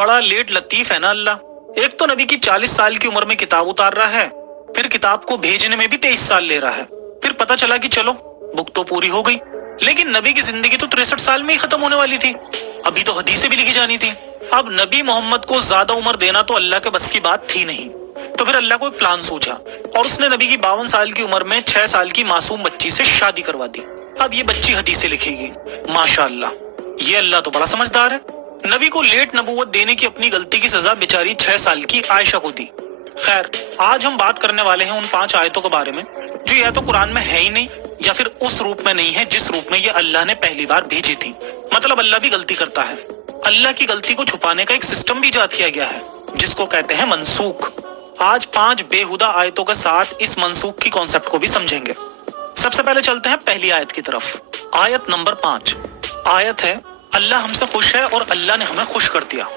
बड़ा लेट लतीफ है ना अल्लाह। एक तो नबी की 40 साल की उम्र में किताब उतार रहा है, फिर किताब को भेजने में भी 23 साल ले रहा है। फिर पता चला कि चलो बुक तो पूरी हो गई, लेकिन नबी की जिंदगी तो 63 साल में ही खत्म होने वाली थी। अभी तो हदीसें भी लिखी जानी थी। अब नबी मोहम्मद को ज्यादा उम्र देना तो अल्लाह के बस की बात थी नहीं। तो फिर अल्लाह को एक प्लान सूझा और उसने नबी की 52 साल की उम्र में 6 साल की मासूम बच्ची से शादी करवा दी। अब ये बच्ची हदीसें लिखेगी। माशाअल्लाह, ये अल्लाह तो बड़ा समझदार है। नबी को लेट नबूवत देने की अपनी गलती की सजा बेचारी 6 साल की आयशा को दी। खैर, आज हम बात करने वाले हैं उन 5 आयतों के बारे में जो या तो कुरान में है ही नहीं या फिर उस रूप में नहीं है जिस रूप में ये अल्लाह ने पहली बार भेजी थी। मतलब अल्लाह भी गलती करता है। अल्लाह की गलती को छुपाने का एक सिस्टम भी इजाद किया गया है जिसको कहते हैं मनसूख। आज 5 बेहुदा आयतों के साथ इस मनसूख की कॉन्सेप्ट को भी समझेंगे। सबसे पहले चलते हैं पहली आयत की तरफ। आयत नंबर 5 आयत है, अल्लाह हमसे खुश है और अल्लाह ने हमें खुश कर दिया।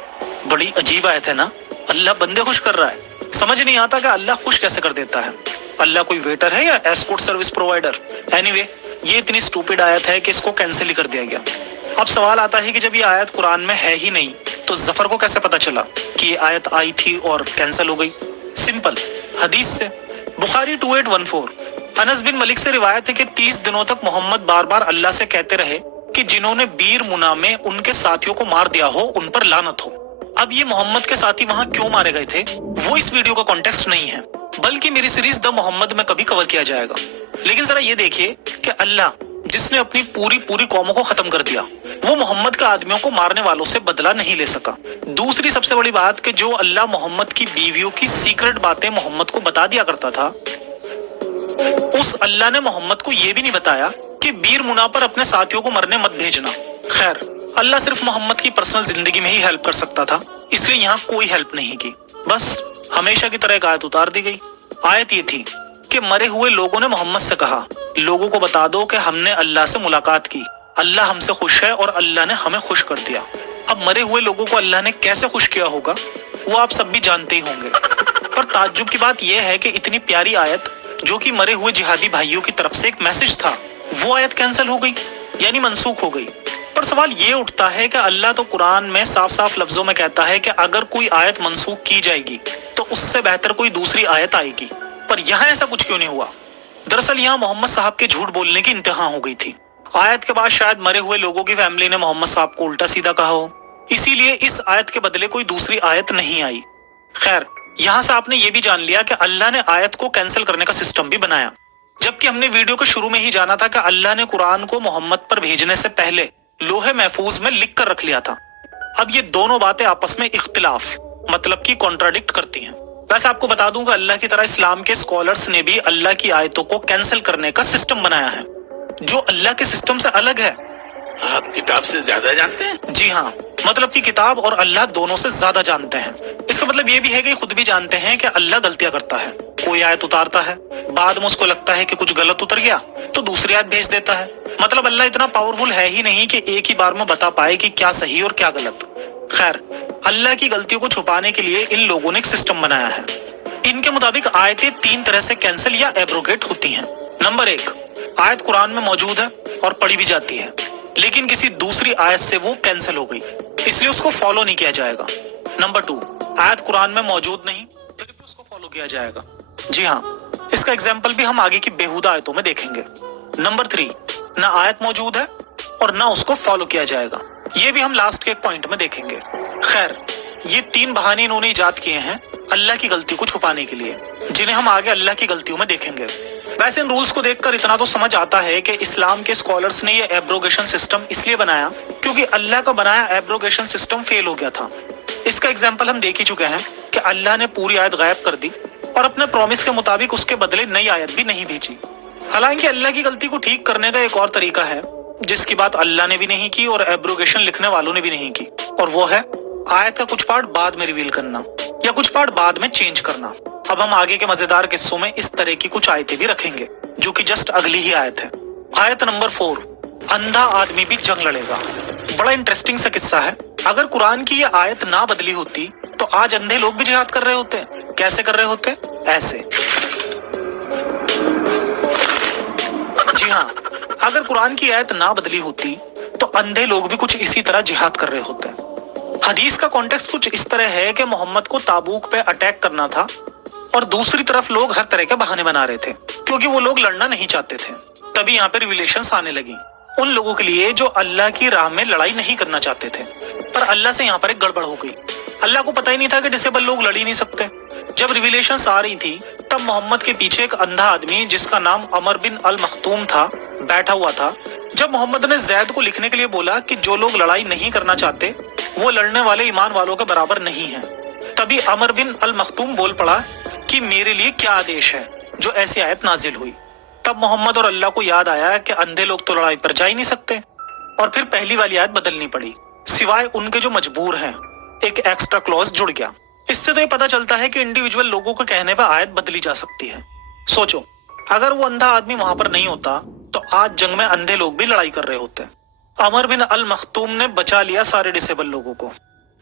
बड़ी अजीब आयत है ना, अल्लाह बंदे खुश कर रहा है। समझ नहीं आता कि अल्लाह खुश कैसे कर देता है। अल्लाह कोई वेटर है या एस्कॉर्ट सर्विस प्रोवाइडर? एनीवे, ये इतनी स्टूपिड आयत है कि इसको कैंसिल ही कर दिया गया। अब सवाल आता है कि जब ये आयत कुरान में है ही नहीं तो जफर को कैसे पता चला कि ये आयत आई थी और कैंसिल हो गई? सिंपल, हदीस से। बुखारी 2814, अनस बिन मलिक से रिवायत है कि 30 दिनों तक मोहम्मद बार बार अल्लाह से कहते रहे कि जिन्होंने बीर मुना में उनके साथियों को मार दिया हो उन पर लानत हो। अब ये मोहम्मद के साथी वहां क्यों मारे गए थे वो इस वीडियो का कॉन्टेक्स्ट नहीं है, बल्कि मेरी सीरीज द मोहम्मद में कभी कवर किया जाएगा। लेकिन जरा ये देखिए कि अल्लाह जिसने अपनी पूरी कौमों को खत्म कर दिया, वो मोहम्मद के आदमियों को मारने वालों से बदला नहीं ले सका। दूसरी सबसे बड़ी बात कि जो अल्लाह मोहम्मद की बीवियों की सीक्रेट बातें मोहम्मद को बता दिया करता था, उस अल्लाह ने मोहम्मद को यह भी नहीं बताया कि बीर मुना पर अपने साथियों को मरने मत भेजना। खैर, अल्लाह सिर्फ मोहम्मद की पर्सनल जिंदगी में ही हेल्प कर सकता था, इसलिए यहाँ कोई हेल्प नहीं की। बस हमेशा की तरह एक आयत उतार दी गई। आयत ये थी कि मरे हुए लोगों ने मोहम्मद से कहा, लोगों को बता दो कि हमने अल्लाह से मुलाकात की, अल्लाह हमसे खुश है और अल्लाह ने हमें खुश कर दिया। अब मरे हुए लोगों को अल्लाह ने कैसे खुश किया होगा वो आप सब भी जानते ही होंगे। पर ताज्जुब की बात यह है कि इतनी प्यारी आयत जो कि मरे हुए जिहादी भाइयों की तरफ से एक मैसेज था, वो आयत कैंसिल हो गई, यानी मनसूख हो गई। पर सवाल ये उठता है कि अल्लाह तो कुरान में साफ साफ लफ्जों में कहता है कि अगर कोई आयत मनसूख की जाएगी तो उससे बेहतर कोई दूसरी आयत आएगी। पर यहाँ ऐसा कुछ क्यों नहीं हुआ? दरअसल यहाँ मोहम्मद साहब के झूठ बोलने की इंतहा हो गई थी। आयत के बाद शायद मरे हुए लोगों की फैमिली ने मोहम्मद साहब को उल्टा सीधा कहा हो, इसीलिए इस आयत के बदले कोई दूसरी आयत नहीं आई। खैर, यहाँ से आपने ये भी जान लिया कि अल्लाह ने आयत को कैंसिल करने का सिस्टम भी बनाया, जबकि हमने वीडियो के शुरू में ही जाना था कि अल्लाह ने कुरान को मोहम्मद पर भेजने से पहले लोहे महफूज में लिख कर रख लिया था। अब ये दोनों बातें आपस में इख्तिलाफ मतलब की कॉन्ट्राडिक्ट करती हैं। वैसे आपको बता दूं कि अल्लाह की तरह इस्लाम के स्कॉलर्स ने भी अल्लाह की आयतों को कैंसिल करने का सिस्टम बनाया है जो अल्लाह के सिस्टम से अलग है। आप किताब से ज्यादा जानते हैं? जी हाँ, मतलब कि किताब और अल्लाह दोनों से ज्यादा जानते हैं। इसका मतलब ये भी है कि खुद भी जानते हैं कि अल्लाह गलतियां करता है। कोई आयत उतारता है, बाद में उसको लगता है कि कुछ गलत उतर गया तो दूसरी आयत भेज देता है। मतलब अल्लाह इतना पावरफुल है ही नहीं कि एक ही बार में बता पाए कि क्या सही और क्या गलत। खैर, अल्लाह की गलतियों को छुपाने के लिए इन लोगों ने एक सिस्टम बनाया है। इनके मुताबिक आयतें 3 तरह से कैंसिल या एब्रोगेट होती हैं। नंबर 1, आयत कुरान में मौजूद है और पढ़ी भी जाती है, लेकिन किसी दूसरी आयत से वो कैंसिल हो गई, इसलिए उसको फॉलो नहीं किया जाएगा। नंबर 2, आयत कुरान में मौजूद नहीं फिर भी उसको फॉलो किया जाएगा। जी हाँ, इसका एग्जाम्पल भी हम आगे की बेहुदा आयतों में देखेंगे। नंबर 3, ना आयत मौजूद है और ना उसको फॉलो किया जाएगा, ये भी हम लास्ट के एक पॉइंट में देखेंगे। खैर, ये 3 बहाने इन्होंने इजाद किए हैं अल्लाह की गलती को छुपाने के लिए, जिन्हें हम आगे अल्लाह की गलतियों में देखेंगे। वैसे इन रूल्स को देखकर इतना तो समझ आता है कि इस्लाम के स्कॉलर्स ने ये एब्रोगेशन सिस्टम इसलिए बनाया क्योंकि अल्लाह का बनाया एब्रोगेशन सिस्टम फेल हो गया था। इसका एग्जाम्पल हम देख ही चुके हैं कि अल्लाह ने पूरी आयत गायब कर दी और अपने प्रॉमिस के मुताबिक उसके बदले नई आयत भी नहीं भेजी। हालांकि अल्लाह की गलती को ठीक करने का एक और तरीका है जिसकी बात अल्लाह ने भी नहीं की और एब्रोगेशन लिखने वालों ने भी नहीं की, और वो है आयत का कुछ पार्ट बाद में रिवील करना या कुछ पार्ट बाद में चेंज करना। अब हम आगे के मजेदार किस्सों में इस तरह की कुछ आयतें भी रखेंगे जो कि जस्ट अगली ही आयत है। आयत नंबर 4, अंधा आदमी भी जंग लड़ेगा। बड़ा इंटरेस्टिंग सा किस्सा है। अगर कुरान की ये आयत ना बदली होती तो आज अंधे लोग भी जिहाद कर रहे होते। कैसे कर रहे होते? ऐसे। जी हाँ, अगर कुरान की आयत ना बदली होती तो अंधे लोग भी कुछ इसी तरह जिहाद कर रहे होते। حدیث کا کانٹیکسٹ کچھ اس طرح ہے کہ محمد کو تابوک پہ اٹیک کرنا تھا اور دوسری طرف لوگ ہر طرح کے بہانے بنا رہے تھے کیونکہ وہ لوگ لڑنا نہیں چاہتے تھے. تبھی یہاں پہ ریویلیشنز آنے لگی ان لوگوں کے لیے جو اللہ کی راہ میں لڑائی نہیں کرنا چاہتے تھے. پر اللہ سے یہاں پر ایک گڑبڑ ہو گئی. اللہ کو پتہ ہی نہیں تھا کہ ڈسیبل لوگ لڑ ہی نہیں سکتے. جب ریویلیشنز آ رہی تھی تب محمد کے پیچھے ایک اندھا آدمی جس کا نام عمر بن المختوم تھا بیٹھا ہوا تھا. جب محمد نے زید کو لکھنے کے لیے بولا کہ جو لوگ لڑائی نہیں کرنا چاہتے وہ لڑنے والے ایمان والوں کے برابر نہیں ہیں, تبھی عمر بن المختوم بول پڑا کہ میرے لیے کیا آدیش ہے جو ایسی آیت نازل ہوئی. تب محمد اور اللہ کو یاد آیا کہ اندھے لوگ تو لڑائی پر جا ہی نہیں سکتے اور پھر پہلی والی آیت بدلنی پڑی سوائے ان کے جو مجبور ہیں. ایک ایکسٹرا کلوز جڑ گیا. اس سے تو یہ پتا چلتا ہے کہ انڈیویجول لوگوں کے کہنے پہ آیت بدلی جا سکتی ہے. سوچو اگر وہ اندھا آدمی وہاں پر نہیں ہوتا تو آج جنگ میں اندھے لوگ بھی لڑائی کر رہے ہوتے. عمر بن المختوم نے بچا لیا سارے ڈسیبل لوگوں کو.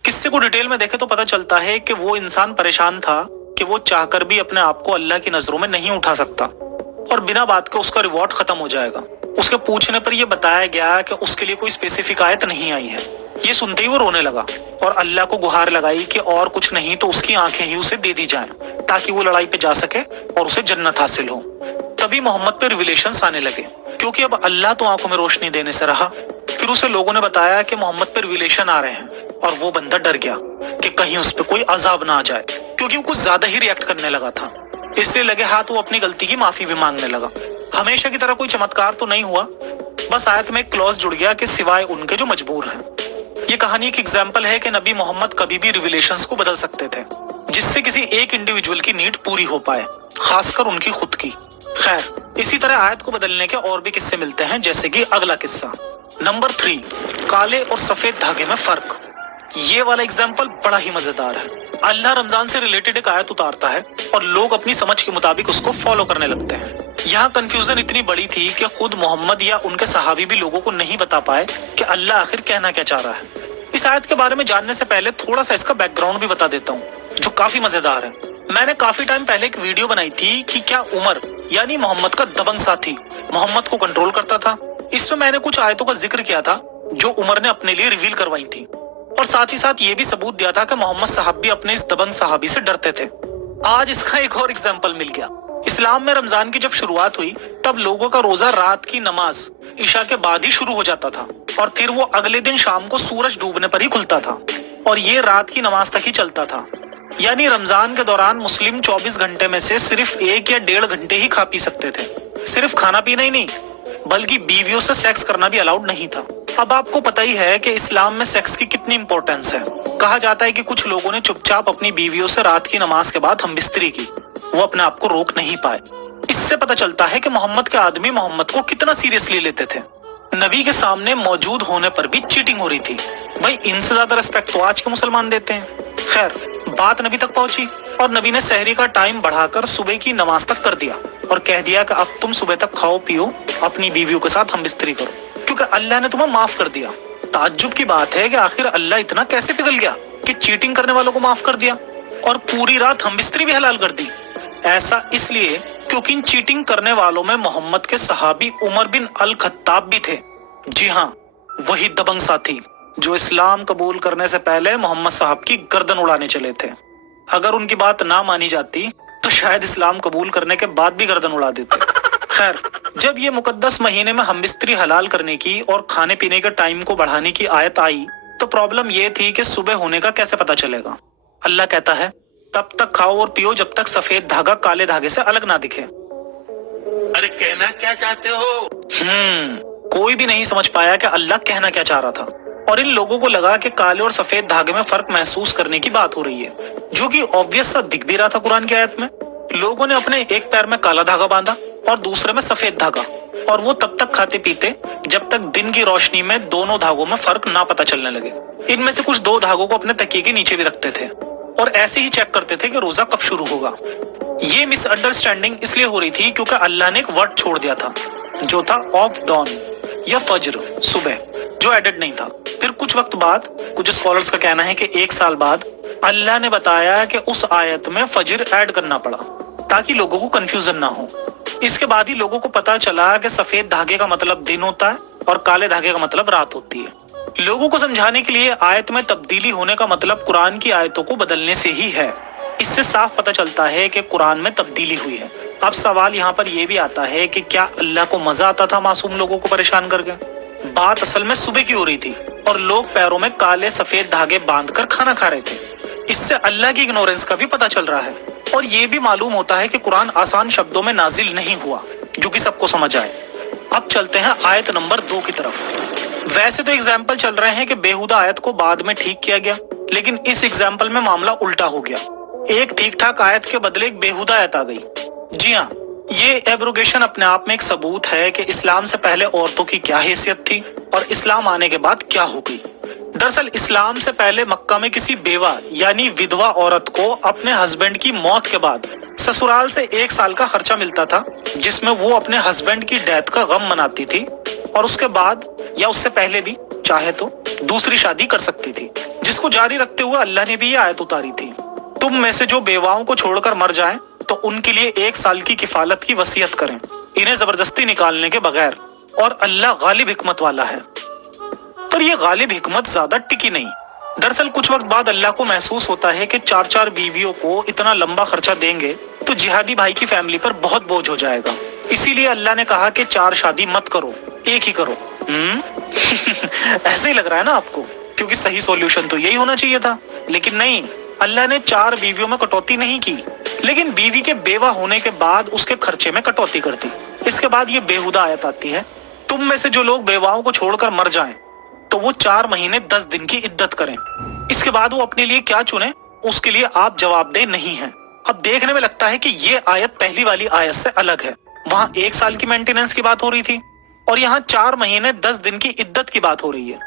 قصے کو ڈیٹیل میں دیکھے تو پتا چلتا ہے کہ وہ انسان پریشان تھا کہ وہ چاہ کر بھی اپنے آپ کو اللہ کی نظروں میں نہیں اٹھا سکتا اور بنا بات کے اس کا ریوارڈ ختم ہو جائے گا. اس کے پوچھنے پر یہ بتایا گیا کہ اس کے لیے کوئی اسپیسیفک آیت نہیں آئی ہے. یہ سنتے ہی وہ رونے لگا اور اللہ کو گہار لگائی کہ اور کچھ نہیں تو اس کی آنکھیں ہی اسے دے دی جائیں تاکہ وہ لڑائی پہ جا سکے اور اسے جنت حاصل ہو. تبھی محمد پہ ریویلیشنز آنے لگے کیونکہ اب اللہ تو آنکھوں میں روشنی دینے سے رہا. پھر اسے لوگوں نے بتایا کہ محمد پہ ریویلیشن آ رہے ہیں اور وہ بندہ ڈر گیا کہ کہیں اس پہ کوئی عذاب نہ آ جائے کیونکہ وہ کچھ زیادہ ہی ریئیکٹ کرنے لگا تھا. اس لیے لگے ہاتھ وہ اپنی غلطی کی معافی بھی مانگنے لگا. ہمیشہ کی طرح کوئی چمتکار تو نہیں ہوا, بس آیت میں ایک کلوز جڑ گیا کہ سوائے ان کے جو مجبور ہیں. یہ کہانی ایک ایگزامپل ہے کہ نبی محمد کبھی بھی ریویلیشنز کو بدل سکتے تھے جس سے کسی ایک انڈیویجول کی نیڈ پوری ہو پائے, خاص کر ان کی خود کی. خیر اسی طرح آیت کو بدلنے کے اور بھی قصے ملتے ہیں جیسے کہ اگلا قصہ نمبر 3 کالے اور سفید دھاگے میں فرق. یہ والا ایگزامپل بڑا ہی مزیدار ہے. اللہ رمضان سے ریلیٹڈ ایک آیت اتارتا ہے اور لوگ اپنی سمجھ کے مطابق اس کو فالو کرنے لگتے ہیں. یہاں کنفیوژن اتنی بڑی تھی کہ خود محمد یا ان کے صحابی بھی لوگوں کو نہیں بتا پائے کہ اللہ آخر کہنا کیا چاہ رہا ہے. اس آیت کے بارے میں جاننے سے پہلے تھوڑا سا اس کا بیک گراؤنڈ بھی بتا دیتا ہوں جو کافی مزیدار ہے. میں نے کافی ٹائم پہلے ایک ویڈیو بنائی تھی کہ کیا عمر یعنی محمد کا دبنگ ساتھی محمد کو کنٹرول کرتا تھا. اس میں نے کچھ آیتوں کا ذکر کیا تھا جو عمر نے اپنے لیے ریویل کروائی تھی اور ساتھ ہی ساتھ یہ بھی ثبوت دیا تھا کہ محمد صاحب بھی اپنے اس دبنگ صحابی سے ڈرتے تھے. آج اس کا ایک اور ایگزامپل مل گیا. اسلام میں رمضان کی جب شروعات ہوئی تب لوگوں کا روزہ رات کی نماز عشاء کے بعد ہی شروع ہو جاتا تھا اور پھر وہ اگلے دن شام کو سورج ڈوبنے پر ہی کھلتا تھا اور یہ رات کی نماز تک ہی چلتا تھا. یعنی رمضان کے دوران مسلم 24 گھنٹے میں سے صرف 1 یا 1.5 گھنٹے ہی کھا پی سکتے تھے. صرف کھانا پینا ہی نہیں بلکہ بیویوں سے سیکس کرنا بھی الاؤڈ نہیں تھا. اب آپ کو پتہ ہی ہے کہ اسلام میں سیکس کی کتنی امپورٹنس ہے. کہا جاتا ہے کہ کچھ لوگوں نے چپ چاپ اپنی بیویوں سے رات کی نماز کے بعد ہم بستری کی, وہ اپنے آپ کو روک نہیں پائے. اس سے پتہ چلتا ہے کہ محمد کے آدمی محمد کو کتنا سیریسلی لیتے تھے. نبی کے سامنے موجود ہونے پر بھی چیٹنگ ہو رہی تھی. بھائی ان سے زیادہ ریسپیکٹ تو آج کے مسلمان دیتے ہیں. خیر بات نبی تک پہنچی اور نبی نے سحری کا ٹائم بڑھا کر صبح کی نماز تک کر دیا اور کہہ دیا کہ اب تم صبح تک کھاؤ پیو اپنی بیویوں کے ساتھ ہم بستری کرو کیونکہ اللہ نے تمہیں معاف کر دیا. تعجب کی بات ہے کہ آخر اللہ اتنا کیسے پگھل گیا کہ چیٹنگ کرنے والوں کو معاف کر دیا اور پوری رات ہم بستری بھی حلال کر دی. ایسا اس لیے کیونکہ ان چیٹنگ کرنے والوں میں محمد کے صحابی عمر بن الخطاب بھی تھے. جی ہاں, وہی دبنگ ساتھی جو اسلام قبول کرنے سے پہلے محمد صاحب کی گردن اڑانے چلے تھے. اگر ان کی بات نہ مانی جاتی تو شاید اسلام قبول کرنے کے بعد بھی گردن اڑا دیتے. خیر جب یہ مقدس مہینے میں ہم بستری حلال کرنے کی اور کھانے پینے کے ٹائم کو بڑھانے کی آیت آئی تو پرابلم یہ تھی کہ صبح ہونے کا کیسے پتا چلے گا. اللہ کہتا ہے تب تک کھاؤ اور پیو جب تک سفید دھاگا کالے دھاگے سے الگ نہ دکھے. ارے کہنا کیا چاہتے ہو؟ کوئی بھی نہیں سمجھ پایا کہ اللہ کہنا کیا چاہ رہا تھا اور ان لوگوں کو لگا کہ کالے اور سفید دھاگے میں فرق محسوس کرنے کی بات ہو رہی ہے جو کہ آبویس سا دکھ بھی رہا تھا قرآن کی آیت میں. لوگوں نے اپنے ایک پیر میں کالا دھاگا باندھا اور دوسرے میں سفید دھاگا اور وہ تب تک کھاتے پیتے جب تک دن کی روشنی میں دونوں دھاگوں میں فرق نہ پتا چلنے لگے. ان میں سے کچھ 2 دھاگوں کو اپنے تکیے کے نیچے بھی رکھتے تھے اور ایسے ہی چیک کرتے تھے کہ روزہ کب شروع ہوگا. یہ مس انڈرسٹینڈنگ اس لیے ہو رہی تھی کیونکہ اللہ نے ایک ورڈ چھوڑ دیا تھا جو تھا آف ڈان یا فجر, صبح, جو ایڈڈ نہیں تھا. پھر کچھ وقت بعد کچھ اسکالرز کا کہنا ہے کہ 1 سال بعد اللہ نے بتایا کہ اس آیت میں فجر ایڈ کرنا پڑا تاکہ لوگوں کو کنفیوژن نہ ہو. اس کے بعد ہی لوگوں کو پتا چلا کہ سفید دھاگے کا مطلب دن ہوتا ہے اور کالے دھاگے کا مطلب رات ہوتی ہے. लोगों को समझाने के लिए आयत में तब्दीली होने का मतलब कुरान की आयतों को बदलने से ही है। इससे साफ पता चलता है कि कुरान में तब्दीली हुई है। अब सवाल यहाँ पर यह भी आता है कि क्या अल्लाह को मजा आता था मासूम लोगों को परेशान करके? बात असल में सुबह की हो रही थी और लोग पैरों में काले सफेद धागे बांधकर खाना खा रहे थे। इससे अल्लाह की इग्नोरेंस का भी पता चल रहा है और ये भी मालूम होता है कि कुरान आसान शब्दों में नाजिल नहीं हुआ जो कि सबको समझ आए। अब चलते हैं आयत नंबर 2 की तरफ। वैसे तो एग्जाम्पल चल रहे हैं कि बेहुदा आयत को बाद में ठीक किया गया, लेकिन इस एग्जाम्पल में मामला उल्टा हो गया। एक ठीक ठाक आयत के बदले एक बेहुदा आयत आ गई। जी हाँ, ये एब्रोगेशन अपने आप में एक सबूत है कि इस्लाम से पहले औरतों की क्या हैसियत थी और इस्लाम आने के बाद क्या हो गई। दरअसल इस्लाम से पहले मक्का में किसी बेवा यानी विधवा औरत को अपने हस्बैंड की मौत के बाद ससुराल से 1 साल का खर्चा मिलता था, जिसमें वो अपने हस्बैंड की डेथ का गम मनाती थी और उसके बाद या उससे पहले भी चाहे तो दूसरी शादी कर सकती थी, जिसको जारी रखते हुए अल्लाह ने भी ये आयत उतारी थी। तुम में से जो बेवाओं को छोड़कर मर जाएं तो उनके लिए 1 साल की किफालत की वसीयत करें, इन्हें जबरदस्ती निकालने के बगैर, और अल्लाह गालिब हिकमत वाला है। पर यह गालिब हिकमत ज्यादा टिकी नहीं। दरअसल कुछ वक्त बाद अल्लाह को महसूस होता है कि 4-4 बीवियों को इतना लंबा खर्चा देंगे तो जिहादी भाई की फैमिली पर बहुत बोझ हो जाएगा। इसीलिए अल्लाह ने कहा कि 4 शादी मत करो, एक ही करो। ऐसे ही लग रहा है ना आपको, क्योंकि सही सॉल्यूशन तो यही होना चाहिए था। लेकिन नहीं, अल्लाह ने 4 बीवियों में कटौती नहीं की, लेकिन बीवी के बेवा होने के बाद उसके खर्चे में कटौती कर दी। इसके बाद ये बेहुदा आयत आती है, तुम में से जो लोग बेवाओं को छोड़कर मर जाएं तो वो 4 महीने 10 दिन की इद्दत करें। इसके बाद वो अपने लिए क्या चुने उसके लिए आप जवाबदेह नहीं हैं। अब देखने में लगता है कि ये आयत पहली वाली आयत से अलग है। वहां 1 साल की मेंटेनेंस की बात हो रही थी और यहाँ 4 महीने 10 दिन की इद्दत की बात हो रही है।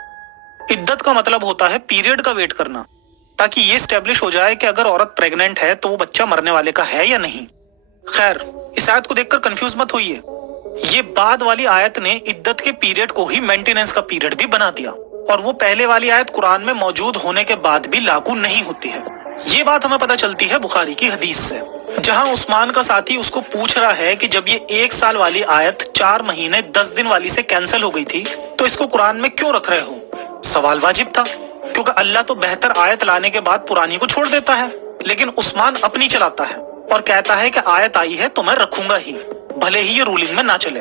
इद्दत का मतलब होता है पीरियड का वेट करना, ताकि ये स्टेब्लिश हो जाए कि अगर औरत प्रेग्नेंट है तो वो बच्चा मरने वाले का है या नहीं। खैर, इस आयत को देखकर कंफ्यूज मत होइए, ये बाद वाली आयत ने इद्दत के पीरियड को ही मेंटेनेंस का पीरियड भी बना दिया और वो पहले वाली आयत कुरान में मौजूद होने के बाद भी लागू नहीं होती है। ये बात हमें पता चलती है बुखारी की हदीस से, जहां उस्मान का साथी उसको पूछ रहा है कि जब ये 1 साल वाली आयत 4 महीने 10 दिन वाली से कैंसिल हो गई थी तो इसको कुरान में क्यों रख रहे हो। सवाल वाजिब था, क्योंकि अल्लाह तो बेहतर आयत लाने के बाद पुरानी को छोड़ देता है, लेकिन उस्मान अपनी चलाता है और कहता है कि आयत आई है तो मैं रखूंगा ही, भले ही ये रूलिंग में ना चले।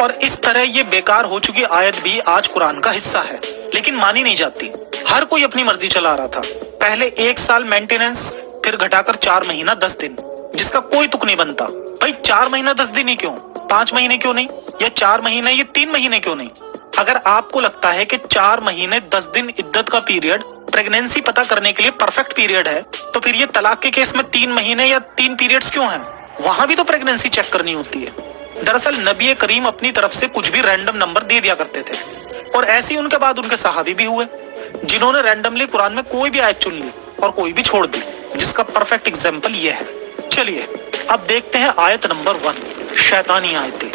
और इस तरह ये बेकार हो चुकी आयत भी आज कुरान का हिस्सा है, लेकिन मानी नहीं जाती। हर कोई अपनी मर्जी चला रहा था। पहले 1 साल मेंटेनेंस, फिर घटाकर 4 महीना 10 दिन, जिसका कोई तुक नहीं बनता। भाई 4 महीना 10 दिन ही क्यों, 5 महीने क्यों नहीं, या 4 महीने ये 3 महीने क्यों नहीं। अगर आपको लगता है कि 4 महीने 10 दिन इद्दत का पीरियड प्रेगनेंसी पता करने के लिए परफेक्ट पीरियड है, तो फिर ये तलाक के केस में 3 महीने या 3 पीरियड्स क्यों हैं? वहां भी तो प्रेगनेंसी चेक करनी होती है। दरअसल नबी करीम अपनी तरफ से कुछ भी रैंडम नंबर दे दिया करते थे, और ऐसे ही उनके बाद उनके सहाबी भी हुए जिन्होंने रैंडमली कुरान में कोई भी आयत चुन ली और कोई भी छोड़ दी, जिसका परफेक्ट एग्जाम्पल ये है। चलिए अब देखते हैं आयत नंबर 1, शैतानी आयतें।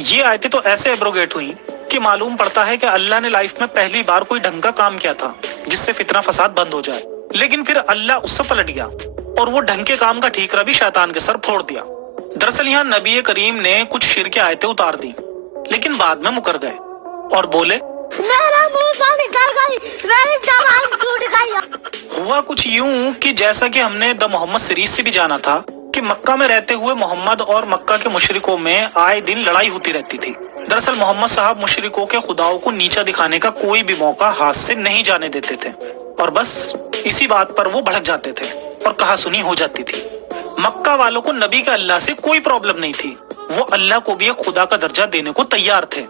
ये आयतें तो ऐसे एब्रोगेट हुई कि मालूम पड़ता है कि अल्लाह ने लाइफ में पहली बार कोई ढंग का काम किया था जिससे फितना फसाद बंद हो जाए, लेकिन फिर अल्लाह उससे पलट गया और वो ढंग के काम का ठीकरा भी शैतान के सर फोड़ दिया। दरअसल यहाँ नबी करीम ने कुछ शिरकी आयतें उतार दी, लेकिन बाद में मुकर गए और बोले मेरा मुंह से निकल गई, मेरी जबान टूट गई। हुआ कुछ यूं कि जैसा कि हमने द मोहम्मद सीरीज से भी जाना था कि मक्का में रहते हुए मोहम्मद और मक्का के मुशरिकों में आए दिन लड़ाई होती रहती थी। दरअसल मोहम्मद साहब मुशरिकों के खुदाओं को नीचा दिखाने का कोई भी मौका हाथ से नहीं जाने देते थे और बस इसी बात पर वो भड़क जाते थे और कहासुनी हो जाती थी। मक्का वालों को नबी के अल्लाह से कोई प्रॉब्लम नहीं थी, वो अल्लाह को भी एक खुदा का दर्जा देने को तैयार थे,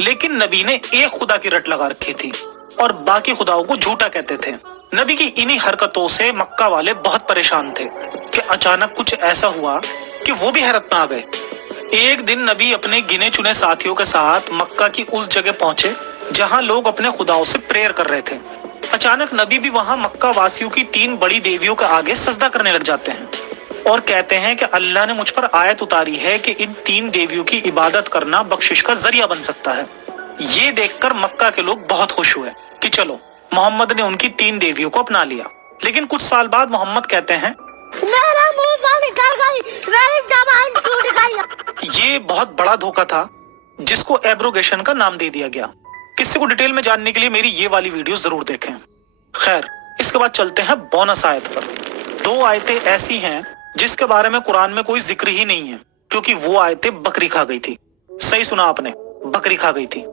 लेकिन नबी ने एक खुदा की रट लगा रखी थी और बाकी खुदाओं को झूठा कहते थे। नबी की इन्हीं हरकतों से मक्का वाले बहुत परेशान थे कि अचानक कुछ ऐसा हुआ कि वो भी हैरत में आ गए। एक दिन नबी अपने गिने चुने साथियों के साथ मक्का की उस जगह पहुंचे जहां लोग अपने खुदाओं से प्रेयर कर रहे थे। अचानक नबी भी वहां मक्का वासियों की 3 बड़ी देवियों के आगे सजदा करने लग जाते हैं और कहते हैं कि अल्लाह ने मुझ पर आयत उतारी है कि इन 3 देवियों की इबादत करना बख्शिश का जरिया बन सकता है। ये देखकर मक्का के लोग बहुत खुश हुए कि चलो मोहम्मद ने उनकी 3 देवियों को अपना लिया। लेकिन कुछ साल बाद मोहम्मद कहते हैं मेरा मुंह से निकल गई, मेरी जबान टूट गई। ये बहुत बड़ा धोखा था जिसको एब्रोगेशन का नाम दे दिया गया। किस्से को डिटेल में जानने के लिए मेरी ये वाली वीडियो जरूर देखें। खैर, इसके बाद चलते हैं बोनस आयत पर। 2 आयतें ऐसी हैं जिसके बारे में कुरान में कोई जिक्र ही नहीं है, क्योंकि वो आयतें बकरी खा गई थी। सही सुना आपने, बकरी खा गई थी।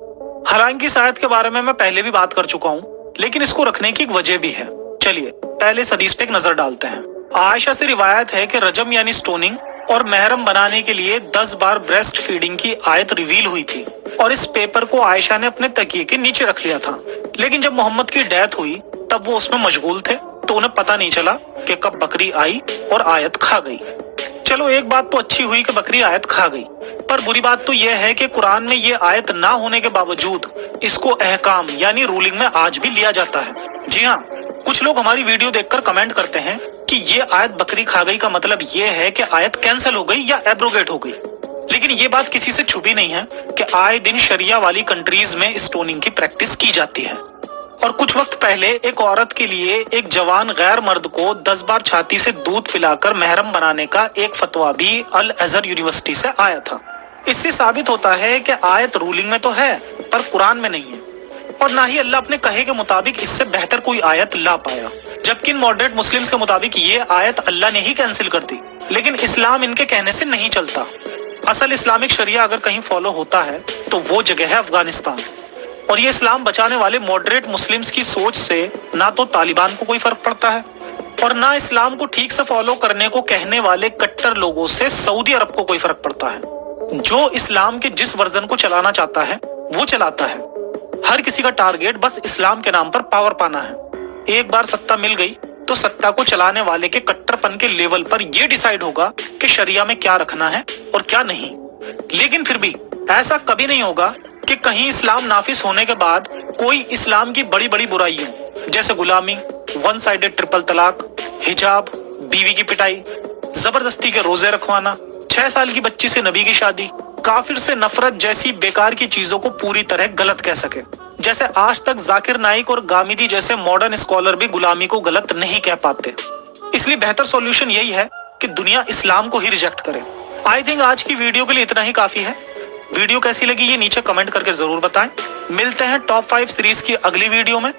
हालांकि इस आयत के बारे में मैं पहले भी बात कर चुका हूँ, लेकिन इसको रखने की एक वजह भी है। चलिए पहले इस हदीस पे एक नजर डालते हैं। आयशा से रिवायत है कि रजम यानी स्टोनिंग और महरम बनाने के लिए 10 बार ब्रेस्ट फीडिंग की आयत रिवील हुई थी, और इस पेपर को आयशा ने अपने तकिए के नीचे रख लिया था। लेकिन जब मोहम्मद की डेथ हुई तब वो उसमें मशगूल थे, तो उन्हें पता नहीं चला कि कब बकरी आई और आयत खा गई। चलो एक बात तो अच्छी हुई कि बकरी आयत खा गई, पर बुरी बात तो यह है कि कुरान में ये आयत ना होने के बावजूद इसको अहकाम यानी रूलिंग में आज भी लिया जाता है। जी हाँ, कुछ लोग हमारी वीडियो देखकर कमेंट करते हैं कि ये आयत बकरी खा गई का मतलब ये है कि आयत कैंसिल हो गई या एब्रोगेट हो गई। लेकिन ये बात किसी से छुपी नहीं है कि आए दिन शरिया वाली कंट्रीज में स्टोनिंग की प्रैक्टिस की जाती है। और कुछ वक्त पहले एक औरत के लिए एक जवान गैर मर्द को 10 बार छाती से दूध पिलाकर महरम बनाने का एक फतवा भी अल अजहर यूनिवर्सिटी से आया था। इससे साबित होता है कि आयत रूलिंग में तो है पर कुरान में नहीं है, और ना ही अल्लाह अपने कहे के मुताबिक इससे बेहतर कोई आयत ला पाया। जबकि इन मॉडरेट मुस्लिम्स के मुताबिक ये आयत अल्लाह ने ही कैंसिल कर दी, लेकिन इस्लाम इनके कहने से नहीं चलता। असल इस्लामिक शरिया अगर कहीं फॉलो होता है तो वो जगह है अफगानिस्तान, और ये इस्लाम बचाने वाले मॉडरेट मुस्लिम्स की सोच से ना तो तालिबान को कोई फर्क पड़ता है और ना इस्लाम को ठीक से फॉलो करने को कहने वाले कट्टर लोगों से सऊदी अरब को कोई फर्क पड़ता है। जो इस्लाम के जिस वर्जन को चलाना चाहता है वो चलाता है। हर किसी का टारगेट बस इस्लाम के नाम पर पावर पाना है। एक बार सत्ता मिल गई तो सत्ता को चलाने वाले के कट्टरपन के लेवल पर यह डिसाइड होगा कि शरिया में क्या रखना है और क्या नहीं। लेकिन फिर भी ऐसा कभी नहीं होगा कि कहीं इस्लाम नाफिज होने के बाद कोई इस्लाम की बड़ी बड़ी बुराइयों जैसे गुलामी, वन साइडेड ट्रिपल तलाक, हिजाब, बीवी की पिटाई, जबरदस्ती के रोजे रखवाना, 6 साल की बच्ची से नबी की शादी, काफिर से नफरत जैसी बेकार की चीजों को पूरी तरह गलत कह सके। जैसे आज तक जाकिर नाइक और गामिदी जैसे मॉडर्न स्कॉलर भी गुलामी को गलत नहीं कह पाते। इसलिए बेहतर सॉल्यूशन यही है कि दुनिया इस्लाम को ही रिजेक्ट करे। आई थिंक आज की वीडियो के लिए इतना ही काफी है। वीडियो कैसी लगी ये नीचे कमेंट करके जरूर बताएं। मिलते हैं टॉप 5 सीरीज की अगली वीडियो में।